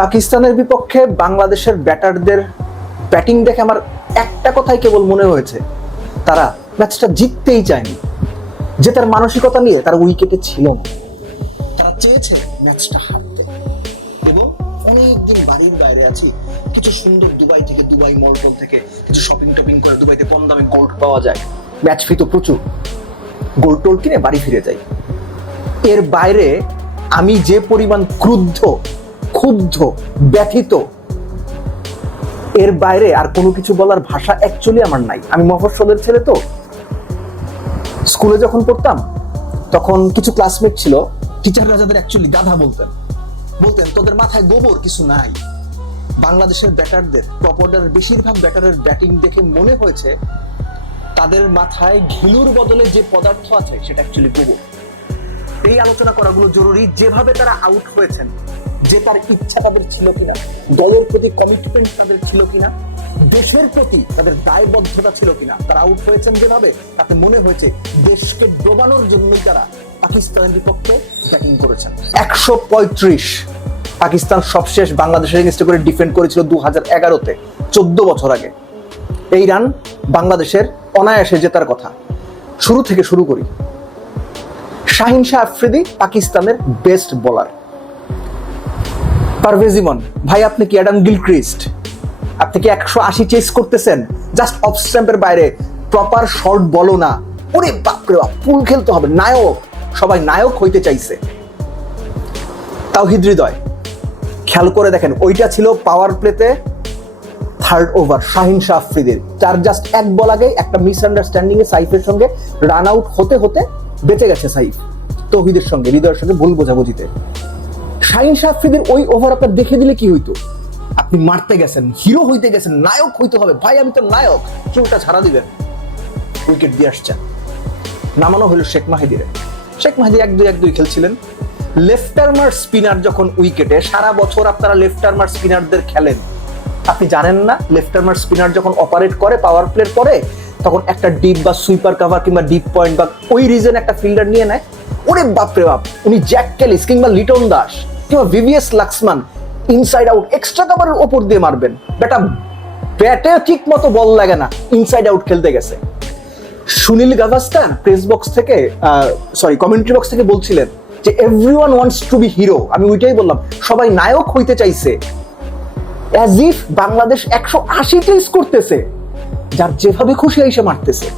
পাকিস্তানের বিপক্ষে বাংলাদেশের ব্যাটারদের ব্যাটিং দেখে আমার একটা কথাই কেবল মনে হয়েছে তারা ম্যাচটা জিততেই চায়নি যে তার মানসিকতা নিয়ে তার উইকেটে ছিল তারা চেয়েছে ম্যাচটা হারতে এবং অনেকদিন বাড়ির বাইরে আছি কিছু সুন্দর দুবাই থেকে দুবাই টল থেকে কিছু শপিং টপিং করে দুবাইতে কম দামে গোল্ড পাওয়া যায় ম্যাচ ফি তো প্রচুর গোল টোল কিনে বাড়ি ফিরে যাই এর বাইরে আমি যে পরিমাণ ক্রুদ্ধ ক্ষুব্ধ ব্যথিত এর বাইরে আর কোনো কিছু বলার ভাষা অ্যাকচুয়ালি আমার নাই আমি মফস্বলের ছেলে তো স্কুলে যখন পড়তাম তখন কিছু ক্লাসমেট ছিল টিচাররা যাদের অ্যাকচুয়ালি গাধা বলতেন বলতেন তোদের মাথায় গোবর কিছু নাই বাংলাদেশের ব্যাটারদের টপ বেশিরভাগ ব্যাটারের ব্যাটিং দেখে মনে হয়েছে তাদের মাথায় ঘিলুর বদলে যে পদার্থ আছে সেটা অ্যাকচুয়ালি গোবর এই আলোচনা করাগুলো জরুরি যেভাবে তারা আউট হয়েছেন জেতার ইচ্ছা তাদের ছিল কিনা দলের প্রতি কমিটমেন্ট তাদের ছিল কিনা দেশের প্রতি তাদের দায়বদ্ধতা ছিল কিনা তারা আউট হয়েছেন যেভাবে তাতে মনে হয়েছে দেশকে ডোবানোর জন্য তারা পাকিস্তানের বিপক্ষে ব্যাটিং করেছেন একশো পঁয়ত্রিশ পাকিস্তান সবশেষ বাংলাদেশের এগেনস্টে করে ডিফেন্ড করেছিল দু হাজার এগারোতে চোদ্দ বছর আগে এই রান বাংলাদেশের অনায়াসে জেতার কথা শুরু থেকে শুরু করি শাহিন শাহ আফ্রিদি পাকিস্তানের বেস্ট বোলার পারভেজিমন ভাই আপনি কি অ্যাডাম গিলক্রিস্ট আপনি কি একশো আশি চেস করতেছেন জাস্ট অফ স্ট্যাম্পের বাইরে প্রপার শর্ট বলো না ওরে বাপ রে বাপ পুল খেলতে হবে নায়ক সবাই নায়ক হইতে চাইছে তাও হৃদয় খেয়াল করে দেখেন ওইটা ছিল পাওয়ার প্লেতে থার্ড ওভার শাহিন শাহ আফ্রিদির তার জাস্ট এক বল আগে একটা মিস আন্ডারস্ট্যান্ডিং এ সাইফের সঙ্গে রান আউট হতে হতে বেঁচে গেছে সাইফ তৌহিদের সঙ্গে হৃদয়ের সঙ্গে ভুল বোঝাবুঝিতে শাহিন শাহফ্রিদের ওই ওভার আপনার দেখে দিলে কি হইতো আপনি মারতে গেছেন হিরো হইতে গেছেন নায়ক হইতে হবে ভাই আমি তো নায়ক চুলটা ছাড়া দিবেন উইকেট দিয়ে আসছেন নামানো হলো শেখ মাহিদিরে শেখ মাহিদি এক দুই এক দুই খেলছিলেন লেফট আর্মার স্পিনার যখন উইকেটে সারা বছর আপনারা লেফট আর্মার স্পিনারদের খেলেন আপনি জানেন না লেফট আর্মার স্পিনার যখন অপারেট করে পাওয়ার প্লের পরে তখন একটা ডিপ বা সুইপার কাভার কিংবা ডিপ পয়েন্ট বা ওই রিজন একটা ফিল্ডার নিয়ে নেয় ওরে বাপরে বাপ উনি জ্যাক ক্যালিস কিংবা লিটন দাস কিংবা VVS Laxman inside out extra কাভারের ওপর দিয়ে মারবেন বেটা ব্যাটে ঠিক মতো বল লাগে না ইনসাইড আউট খেলতে গেছে সুনীল গাভাস্কার প্রেস বক্স থেকে সরি কমেন্ট্রি বক্স থেকে বলছিলেন যে every one wants to be hero আমি ওইটাই বললাম সবাই নায়ক হইতে চাইছে অ্যাজ ইফ বাংলাদেশ একশো আশিটা করতেছে যার যেভাবে খুশি এসে মারতেছে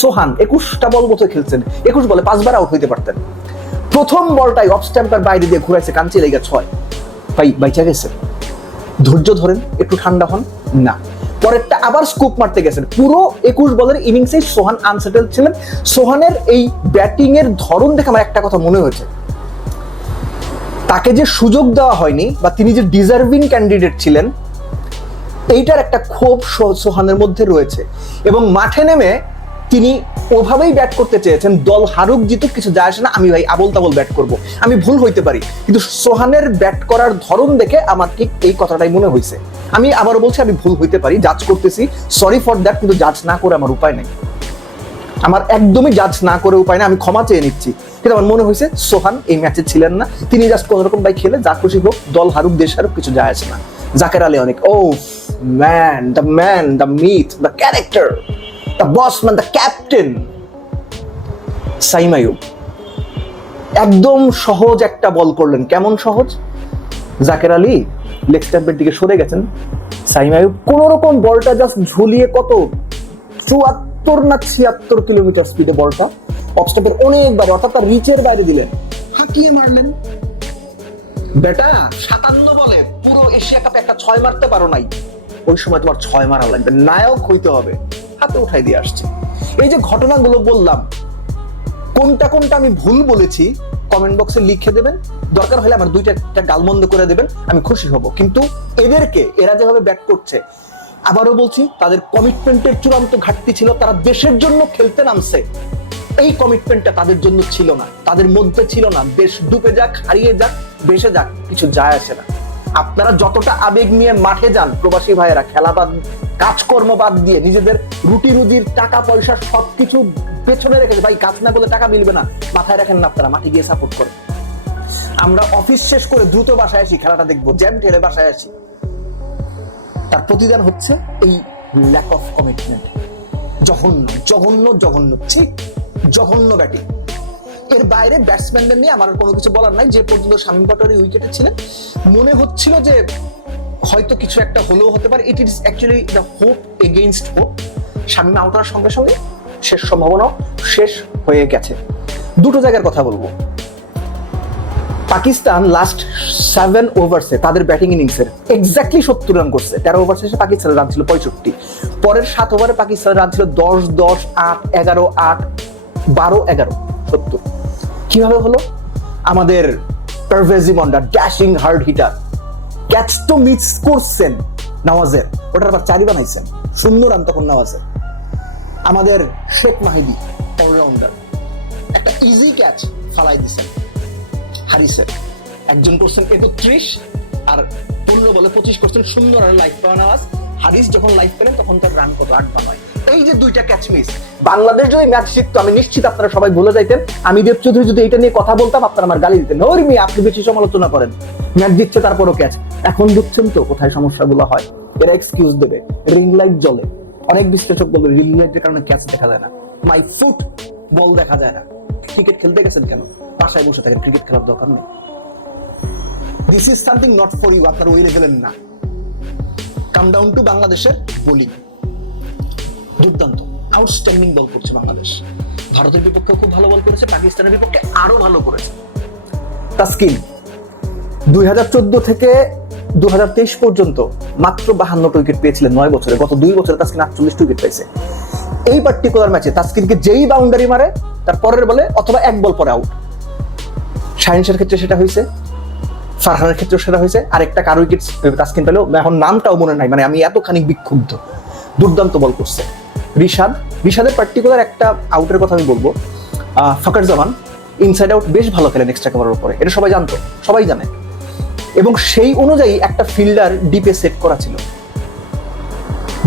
সোহান একুশটা বল মতো খেলছেন একুশ বলে পাঁচবার আউট হইতে পারতেন প্রথম বলটাই অফ স্ট্যাম্পের বাইরে দিয়ে ঘুরাইছে কাঞ্চি লেগে ছয় ভাই বাইচা গেছে ধৈর্য ধরেন একটু ঠান্ডা হন না পরেরটা আবার স্কুপ মারতে গেছেন পুরো একুশ বলের ইনিংসে সোহান আনসেটেল ছিলেন সোহানের এই ব্যাটিং এর ধরন দেখে আমার একটা কথা মনে হয়েছে তাকে যে সুযোগ দেওয়া হয়নি বা তিনি যে ডিজার্ভিং ক্যান্ডিডেট ছিলেন এইটার একটা ক্ষোভ সোহানের মধ্যে রয়েছে এবং মাঠে নেমে তিনি ওভাবেই ব্যাট করতে চেয়েছেন দল হারুক জিতুক কিছু যায় আসে না আমি ভাই আবল তাবল ব্যাট করব আমি ভুল হইতে পারি কিন্তু সোহানের ব্যাট করার ধরন দেখে আমার ঠিক এই কথাটাই মনে হয়েছে আমি আবার বলছি আমি ভুল হইতে পারি জাজ করতেছি সরি ফর দ্যাট কিন্তু জাজ না করে আমার উপায় নেই আমার একদমই জাজ না করে উপায় নেই আমি ক্ষমা চেয়ে নিচ্ছি কিন্তু আমার মনে হয়েছে সোহান এই ম্যাচে ছিলেন না তিনি জাস্ট কোনো রকম ভাই খেলে যা খুশি হোক দল হারুক দেশ হারুক কিছু যায় আসে না জাকের আলী অনেক ও man the man the myth the character the boss man the captain Saim Ayub একদম সহজ একটা বল করলেন কেমন সহজ জাকের আলী লেগ স্ট্যাম্পের দিকে সরে গেছেন সাইমায়ুব কোনো রকম বলটা জাস্ট ঝুলিয়ে কত চুয়াত্তর না ছিয়াত্তর কিলোমিটার স্পিডে বলটা অফস্টেপের অনেকবার অর্থাৎ তার রিচের বাইরে দিলেন হাঁকিয়ে মারলেন বেটা সাতান্ন বলে পুরো এশিয়া কাপে একটা ছয় মারতে পারো নাই ওই সময় তোমার ছয় মারা লাগবে নায়ক হইতে হবে হাতে উঠাই দিয়ে আসছে এই যে ঘটনাগুলো বললাম কোনটা কোনটা আমি ভুল বলেছি কমেন্ট বক্সে লিখে দেবেন দরকার হলে আমার দুইটা একটা গালমন্দ করে দেবেন আমি খুশি হব কিন্তু এদেরকে এরা যেভাবে ব্যাট করছে আবারও বলছি তাদের কমিটমেন্টের চূড়ান্ত ঘাটতি ছিল তারা দেশের জন্য খেলতে নামছে এই কমিটমেন্টটা তাদের জন্য ছিল না তাদের মধ্যে ছিল না দেশ ডুবে যাক হারিয়ে যাক বেসে যাক কিছু যায় আসে না আপনারা যতটা আবেগ নিয়ে মাঠে যান প্রবাসী ভাইয়েরা খেলা বাদ কাজকর্ম বাদ দিয়ে নিজেদের রুটি রুজির টাকা পয়সা সবকিছু পেছনে রেখেছে ভাই কাজ না করলে টাকা মিলবে না মাথায় রাখেন না আপনারা মাঠে গিয়ে সাপোর্ট করেন আমরা অফিস শেষ করে দ্রুত বাসায় আসি খেলাটা দেখবো জ্যাম ঠেলে বাসায় আসি তার প্রতিদান হচ্ছে এই ল্যাক অফ কমিটমেন্ট জঘন্য জঘন্য জঘন্য ঠিক জঘন্য ব্যাটিং এর বাইরে ব্যাটসম্যানদের নিয়ে আমার কোনো কিছু বলার নাই যে পর্যন্ত স্বামী বটারি উইকেটে ছিলেন মনে হচ্ছিল যে হয়তো কিছু একটা হলেও হতে পারে it is actually the hope against hope সামনে আউট হওয়ার সঙ্গে সঙ্গে শেষ সম্ভাবনাও শেষ হয়ে গেছে দুটো জায়গার কথা বলবো পাকিস্তান লাস্ট সেভেন ওভার্সে তাদের ব্যাটিং ইনিংসের এক্স্যাক্টলি সত্তর রান করছে তেরো ওভার শেষে পাকিস্তানের রান ছিল পঁয়ষট্টি পরের সাত ওভারে পাকিস্তানের রান ছিল দশ দশ আট এগারো আট বারো এগারো সত্তর কিভাবে হলো আমাদের পারভেজি মন্ডা ড্যাশিং হার্ড হিটার ক্যাচ তো মিস করছেন নওয়াজের ওটার আবার চারি বানাইছেন সুন্দর রান তখন নওয়াজের আমাদের শেখ মাহিদি অলরাউন্ডার একটা ইজি ক্যাচ ফালাই দিছে হারিসের একজন করছেন একত্রিশ আর পনেরো বলে পঁচিশ করছেন সুন্দর আর লাইফ পাওয়া নামাজ হারিস যখন লাইফ পেলেন তখন তার রান করলো রান বানায় এই যে দুইটা ক্যাচ মিস বাংলাদেশ যদি ম্যাচ জিততো আমি নিশ্চিত আপনারা সবাই বলে যাইতেন আমি দেব চৌধুরী যদি এটা নিয়ে কথা বলতাম আপনারা আমার গালি দিতেন ওর মেয়ে আপনি বেশি সমালোচনা করেন ম্যাচ জিতছে তারপরও ক্যাচ এখন বুঝছেন তো কোথায় সমস্যাগুলো হয় এরা এক্সকিউজ দেবে রিং লাইট জ্বলে অনেক বিশ্লেষক বলবে রিলিং লাইটের কারণে ক্যাচ দেখা যায় না মাই ফুট বল দেখা যায় না ক্রিকেট খেলতে গেছেন কেন বাসায় বসে থাকেন ক্রিকেট খেলার দরকার নেই this is something not for you আপনার ওই গেলেন না কাম ডাউন টু বাংলাদেশের বোলিং দুর্দান্ত আউটস্ট্যান্ডিং বল করছে বাংলাদেশ ভারতের বিপক্ষে খুব ভালো বল করেছে পাকিস্তানের বিপক্ষে আরো ভালো করেছে তাস্কিন দুই থেকে দু পর্যন্ত মাত্র বাহান্নটা উইকেট পেয়েছিলেন নয় বছরে গত দুই বছরে তাস্কিন আটচল্লিশটি উইকেট পেয়েছে এই পার্টিকুলার ম্যাচে তাস্কিনকে যেই বাউন্ডারি মারে তার পরের বলে অথবা এক বল পরে আউট সায়েন্সের ক্ষেত্রে সেটা হয়েছে ফারহানের ক্ষেত্রে সেটা হয়েছে আরেকটা কার উইকেট তাস্কিন পেলেও এখন নামটাও মনে নাই মানে আমি এতখানি বিক্ষুব্ধ দুর্দান্ত বল করছে রিশাদ রিশাদের পার্টিকুলার একটা আউটের কথা আমি বলবো ফকর জামান ইনসাইড আউট বেশ ভালো খেলেন এক্সট্রা কভারের উপরে এটা সবাই জানতো সবাই জানে এবং সেই অনুযায়ী একটা ফিল্ডার ডিপে সেট করা ছিল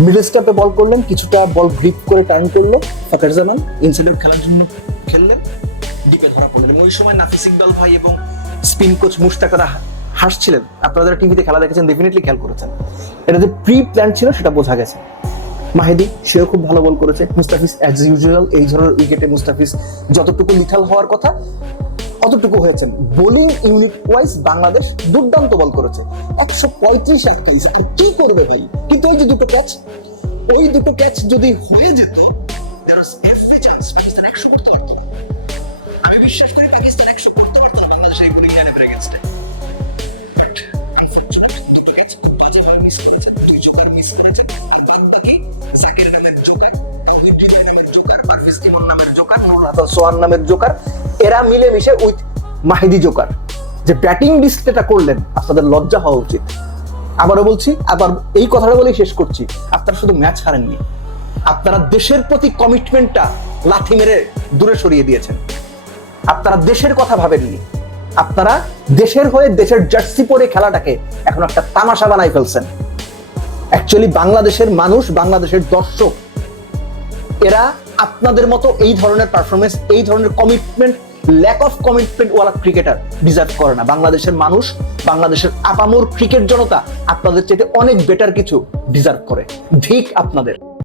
মিডল স্টাম্পে বল করলেন কিছুটা বল গ্রিপ করে টার্ন করলো ফাকার জামান ইনসাইডার খেলার জন্য খেললেন ডিপে ধরা পড়লেন ওই সময় নাফিস ইকবাল ভাই এবং স্পিন কোচ মুস্তাকারা হাসছিলেন আপনারা টিভিতে খেলা দেখেছেন ডেফিনেটলি খেয়াল করেছেন এটা যে প্রি প্ল্যান ছিল সেটা বোঝা গেছে মাহেদি সেও খুব ভালো বল করেছে মুস্তাফিজ অ্যাজ ইউজুয়াল এই ধরনের উইকেটে মুস্তাফিজ যতটুকু লিথাল হওয়ার কথা অতটুকু হয়েছেন বোলিং ইউনিট ওয়াইজ বাংলাদেশ দুর্দান্ত বল করেছে একশো পঁয়ত্রিশ আটত্রিশ কি করবে ভাই কিন্তু ওই যে দুটো ক্যাচ ওই দুটো ক্যাচ যদি হয়ে যেত সোহান নামের জোকার এরা মিলে মিশে উইথ মাহিদি জোকার যে ব্যাটিং ডিসপ্লেটা করলেন আপনাদের লজ্জা হওয়া উচিত আবারও বলছি আবার এই কথাটা বলেই শেষ করছি আপনারা শুধু ম্যাচ হারেননি আপনারা দেশের প্রতি কমিটমেন্টটা লাথি মেরে দূরে সরিয়ে দিয়েছেন আপনারা দেশের কথা ভাবেননি আপনারা দেশের হয়ে দেশের জার্সি পরে খেলাটাকে এখন একটা তামাশা বানাই ফেলছেন অ্যাকচুয়ালি বাংলাদেশের মানুষ বাংলাদেশের দর্শক এরা আপনাদের মতো এই ধরনের পারফরমেন্স এই ধরনের কমিটমেন্ট ল্যাক অফ কমিটমেন্ট ওয়ালা ক্রিকেটার ডিজার্ভ করে না বাংলাদেশের মানুষ বাংলাদেশের আপামোর ক্রিকেট জনতা আপনাদের চাইতে অনেক বেটার কিছু ডিজার্ভ করে ধিক আপনাদের